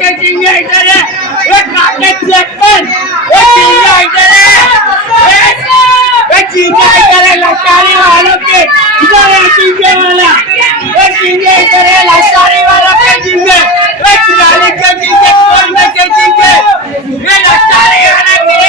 के झींगे इधर है, एक काटे चेक कर, एक झींगा इधर है, एक झींगा इधर है लश्कारी वालों के, इधर है झींगे वाला, एक झींगे इधर है लश्कारी वालों के झींगे, एक नाली के झींगे, कौन के झींगे, ये लश्कारी वाले के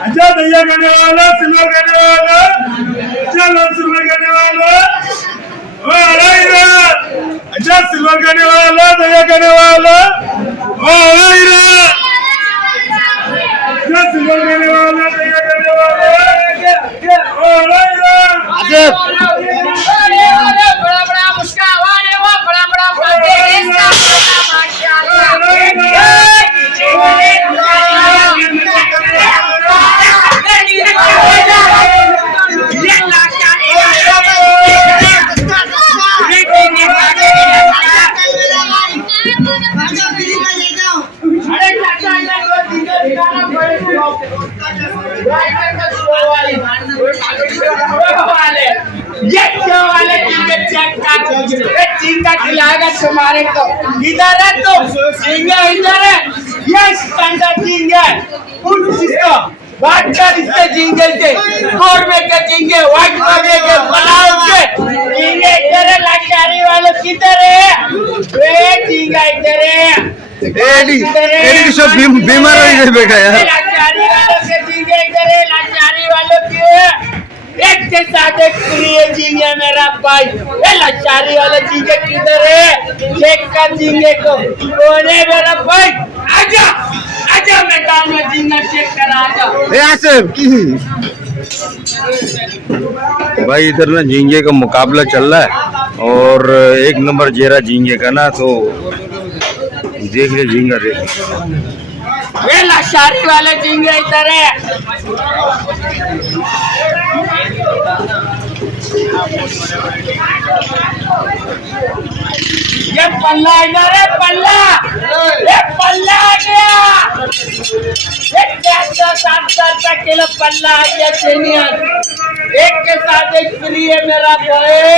अच्छा भैया करने वाला सिल्वर करने वाला चलो सिल्वर करने वाला अच्छा सिल्वर करने वाला भैया करने वाला अच्छा सिल्वर करने वाला भैया करने वाला बड़ा बड़ा मुस्का वाले वो बड़ा बड़ा खिलाएगा तुम्हारे को इधर है तो झींगे इधर है ये स्टैंडर्ड झींगे इसको बात कर इससे झींगे से कौरमे के झींगे व्हाइट कौरमे के पलाव के झींगे इधर है लश्कारी वालों किधर है ये झींगा इधर है एडी सब बीमार हो गए बेटा यार लश्कारी वालों के झींगे इधर है लश्कारी वालों के एक के साथ एक प्रिय झींगे मेरा भाई ये लश्कारी वाले झींगे किधर है चेक कर झींगे को कौन है मेरा भाई आजा आजा मैदान में झींगा चेक कर आजा आसिफ भाई इधर ना झींगे का मुकाबला चल रहा है और एक नंबर जेरा झींगे का ना तो देख ले झींगा देख ये लश्कारी वाले झींगे इधर है ये पल्ला इधर है पल्ला ये पल्ला आ गया एक 700 किलो पल्ला आ गया सीनियर एक के साथ एक फ्री है मेरा भाई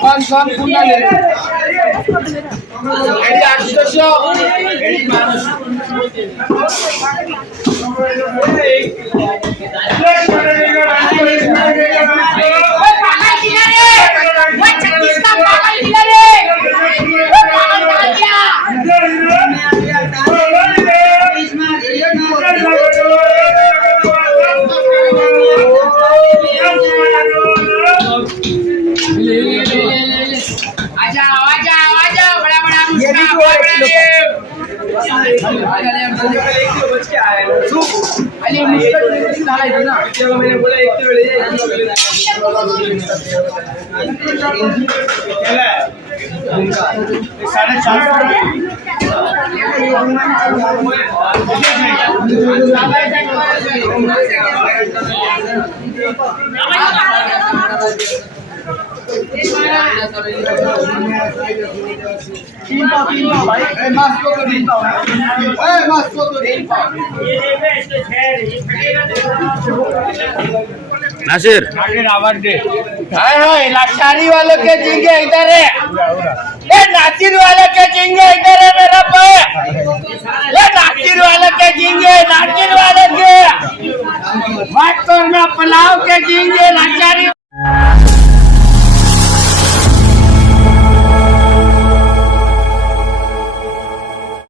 कौन कौन कुंडा ले एडी 800 एडी 1200 मैंने बोला एक किलो ले जाए नासिर लश्कारी वालों के झींगे इधर है नासिर वाले के झींगे इधर है मेरा भाई ये नासिर वाले